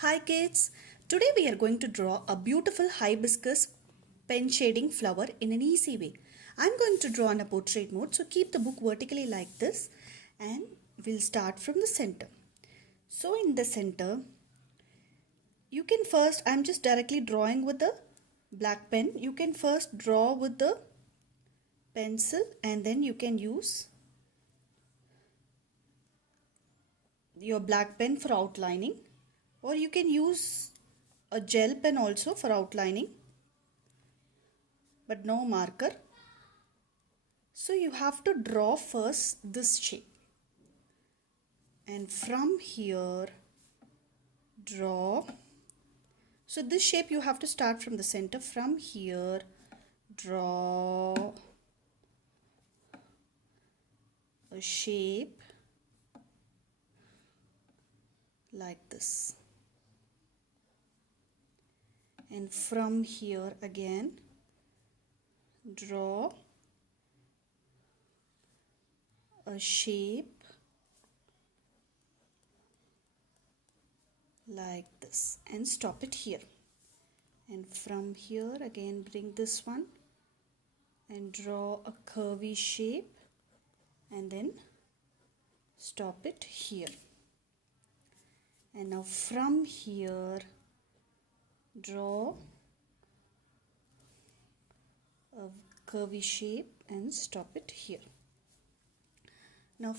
Hi kids, today we are going to draw a beautiful hibiscus pen shading flower in an easy way. I'm going to draw on a portrait mode, so keep the book vertically like this and we'll start from the center. So in the center, you can first, I'm just directly drawing with the black pen. You can first draw with the pencil and then you can use your black pen for outlining, or you can use a gel pen also for outlining, but no marker. So you have to draw first this shape, and from here draw. So this shape you have to start from the center. From here draw a shape like this, and from here again draw a shape like this and stop it here. And from here again bring this one and draw a curvy shape and then stop it here. And now from here draw a curvy shape and stop it here. Now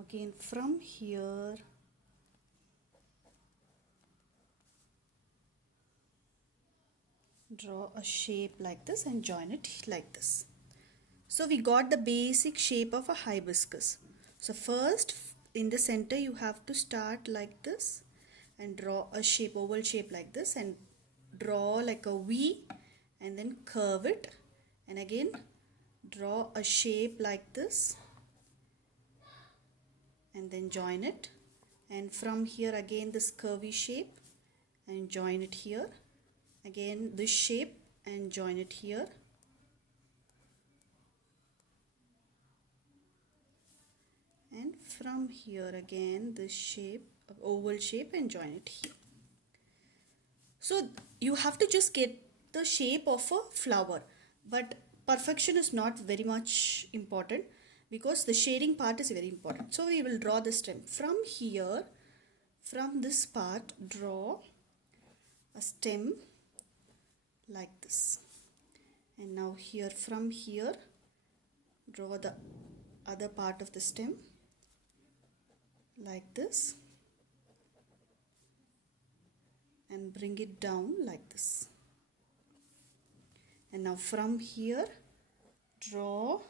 again from here draw a shape like this and join it like this. So we got the basic shape of a hibiscus. So first in the center you have to start like this and draw a shape, oval shape like this, and draw like a V and then curve it, and again draw a shape like this and then join it, and from here again this curvy shape and join it here, again this shape and join it here, and from here again this shape, oval shape, and join it here. So you have to just get the shape of a flower, but perfection is not very much important because the shading part is very important. So we will draw the stem. From here, from this part, draw a stem like this. And now here, from here, draw the other part of the stem like this and bring it down like this. And now from here draw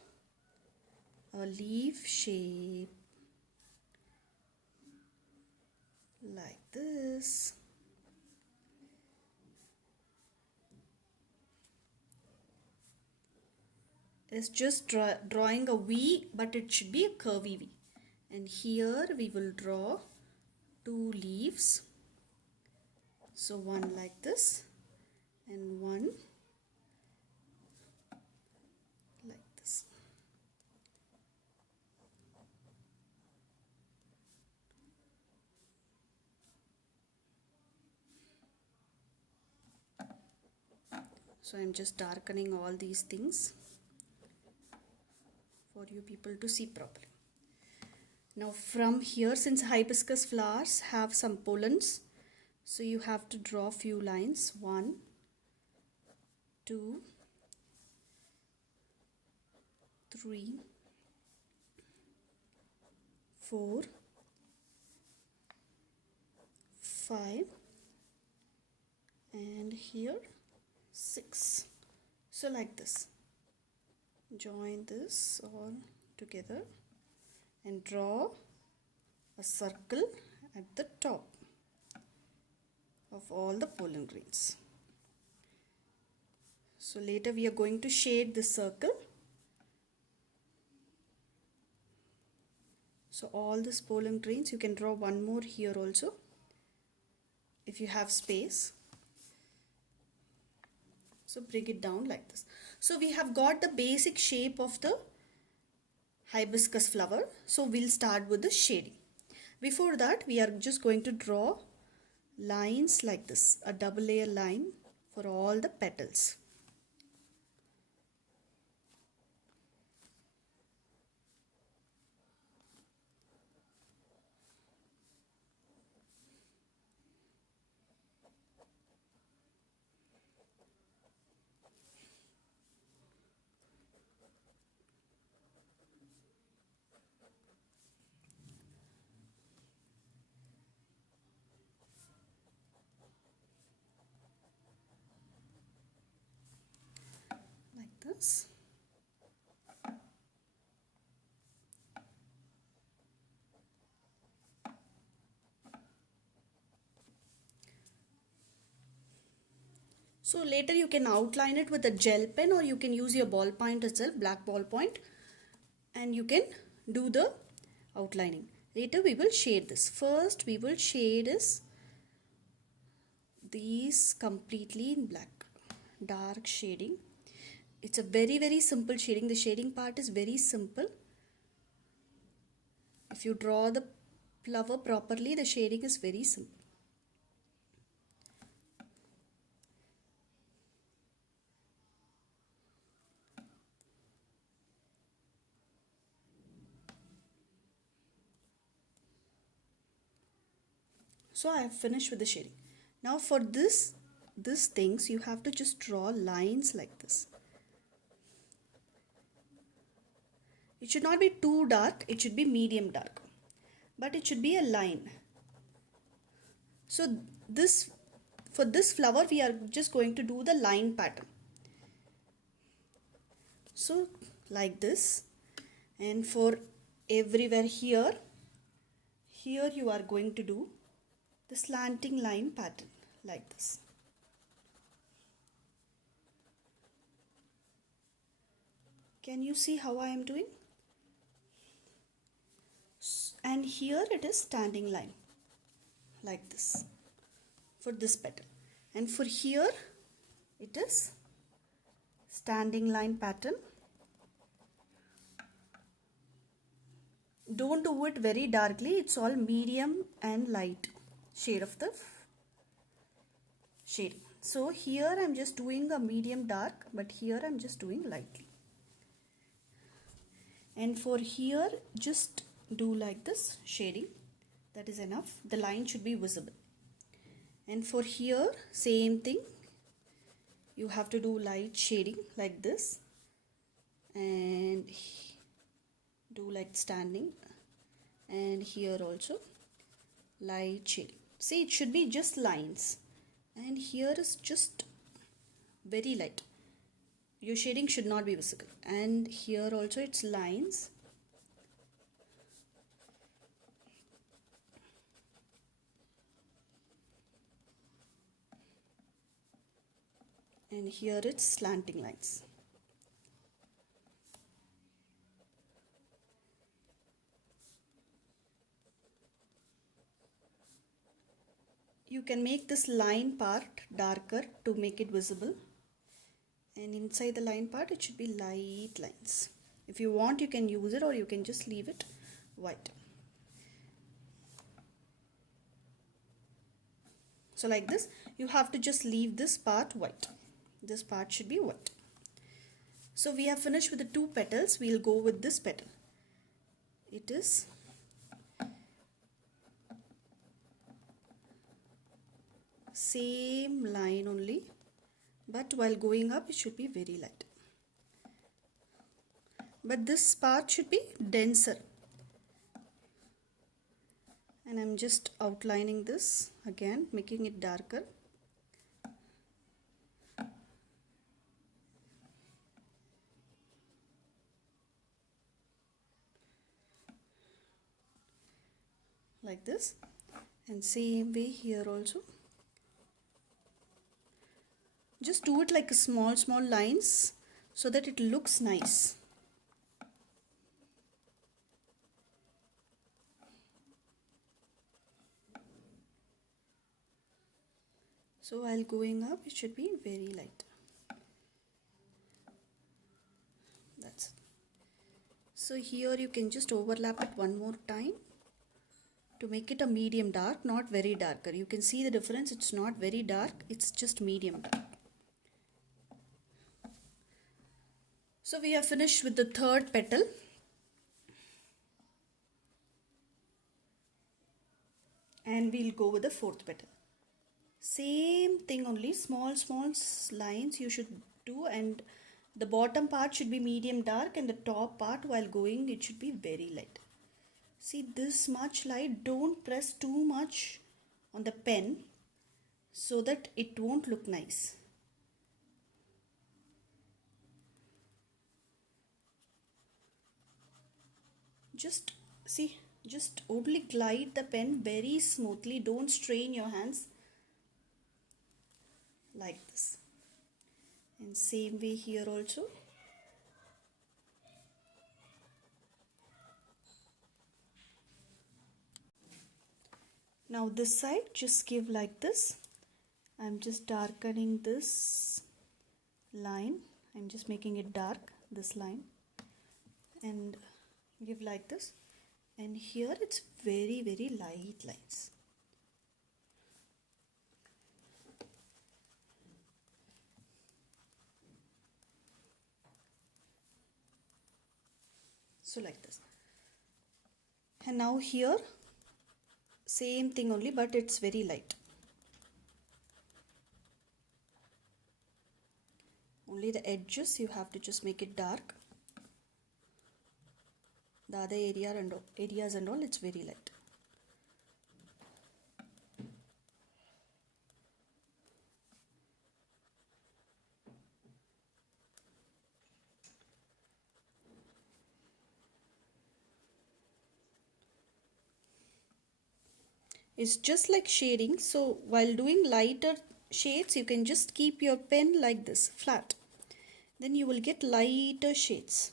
a leaf shape like this. It's just drawing a V, but it should be a curvy V. And here we will draw two leaves. So one like this and one like this. So I'm just darkening all these things for you people to see properly. Now from here, since hibiscus flowers have some pollens, so you have to draw few lines. 1, 2, 3, 4, 5, and here 6. So like this. Join this all together and draw a circle at the top of all the pollen grains. So later we are going to shade this circle. So all these pollen grains, you can draw one more here also if you have space. So bring it down like this. So we have got the basic shape of the hibiscus flower. So we'll start with the shading. Before that, we are just going to draw lines like this, a double layer line for all the petals. Like this. So later you can outline it with a gel pen, or you can use your ball point as well, black ball point, and you can do the outlining. Later we will shade this. First we will shade these completely in black, dark shading. It's a very simple shading. The shading part is very simple. If you draw the flower properly, the shading is very simple. So I have finished with the shading. Now for these things, you have to just draw lines like this. It should not be too dark, it should be medium dark, but it should be a line. So for this flower we are just going to do the line pattern. So like this, and for everywhere here you are going to do the slanting line pattern like this. Can you see how I am doing? And here it is standing line like this for this petal, and for here it is standing line pattern. Don't do it very darkly, it's all medium and light shade of the shade. So here I'm just doing a medium dark, but here I'm just doing lightly. And for here, just do like this shading, that is enough. The line should be visible. And for here, same thing, you have to do light shading like this, and do like standing, and here also light shading. See, it should be just lines, and here is just very light. Your shading should not be visible. And here also it's lines. And here it's slanting lines. You can make this line part darker to make it visible. And inside the line part it should be light lines. If you want, you can use it, or you can just leave it white. So like this, you have to just leave this part white. This part should be white. So we have finished with the two petals. We'll go with this petal. It is same line only, but while going up it should be very light. But this part should be denser. And I'm just outlining this again, making it darker. Like this. And same way here also. Just do it like a small lines so that it looks nice. So while going up, it should be very light. That's it. So here you can just overlap it one more time to make it a medium dark, not very darker. You can see the difference. It's not very dark, it's just medium dark. So we are finished with the third petal. And we'll go with the fourth petal. Same thing, only small lines you should do, and the bottom part should be medium dark and the top part while going it should be very light. See, this much light. Don't press too much on the pen so that it won't look nice. Just see, just only glide the pen very smoothly. Don't strain your hands, like this. And same way here also. Now this side, just give like this. I'm just darkening this line. I'm just making it dark, this line, and give like this. And here it's very light lines. So like this. And now here same thing only, but it's very light. Only the edges you have to just make it dark. The other areas and all, it's very light. It's just like shading. So while doing lighter shades, you can just keep your pen like this, flat. Then you will get lighter shades.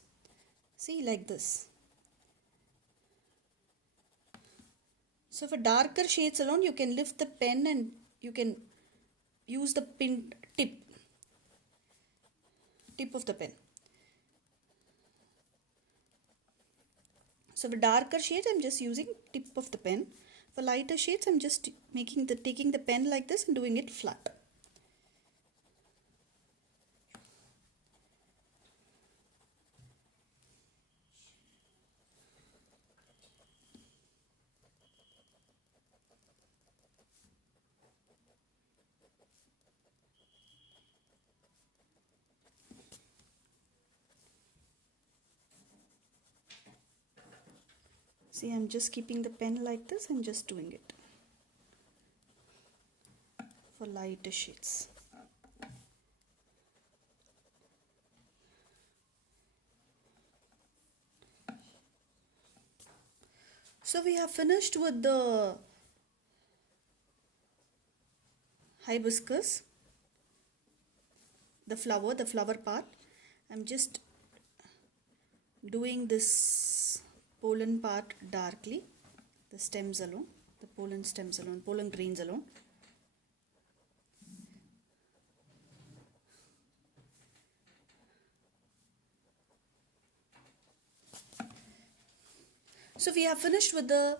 See, like this. So for darker shades alone, you can lift the pen and you can use the pin tip of the pen. So for darker shades, I'm just using tip of the pen. For lighter shades, I'm just taking the pen like this and doing it flat. See, I'm just keeping the pen like this and just doing it for lighter shades. So we have finished with the hibiscus, the flower part. I'm just doing this pollen part darkly, the stems alone, the pollen stems alone, pollen grains alone. So we have finished with the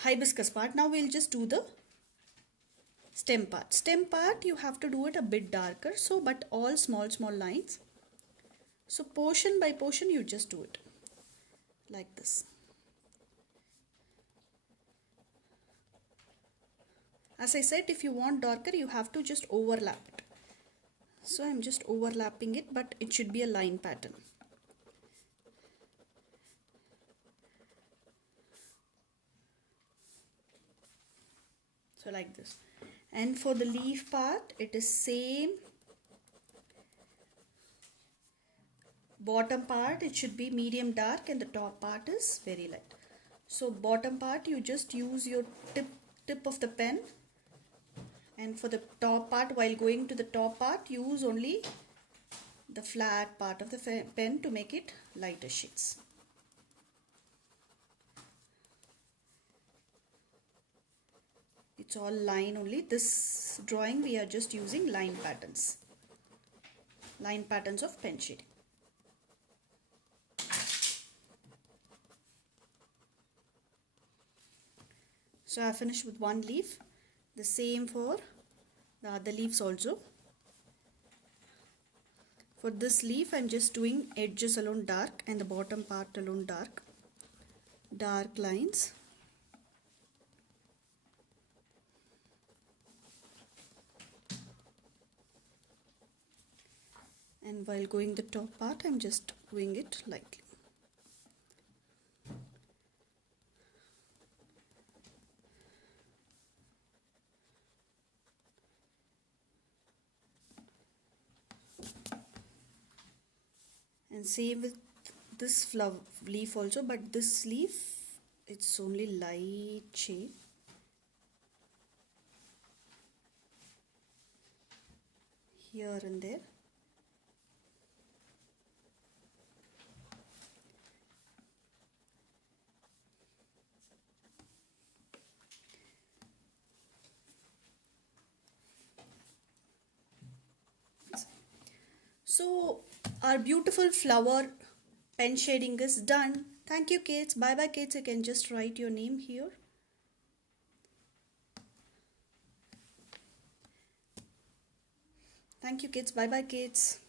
hibiscus part. Now we'll just do the stem part. Stem part you have to do it a bit darker, so but all small lines. So portion by portion you just do it like this. As I said, if you want darker, you have to just overlap it. So I'm just overlapping it, but it should be a line pattern. So like this. And for the leaf part, it is same. Bottom part, it should be medium dark and the top part is very light. So bottom part, you just use your tip of the pen, and for the top part, while going to the top part, use only the flat part of the pen to make it lighter shades. It's all line only. This drawing we are just using line patterns of pen shading. So I finished with one leaf. The same for the other leaves also. For this leaf I'm just doing edges alone dark and the bottom part alone dark lines. And while going the top part I'm just doing it lightly. And same with this flower leaf also, but this leaf it's only light shade. Here and there. So our beautiful flower pen shading is done. Thank you kids. Bye bye kids. You can just write your name here. Thank you kids. Bye bye kids.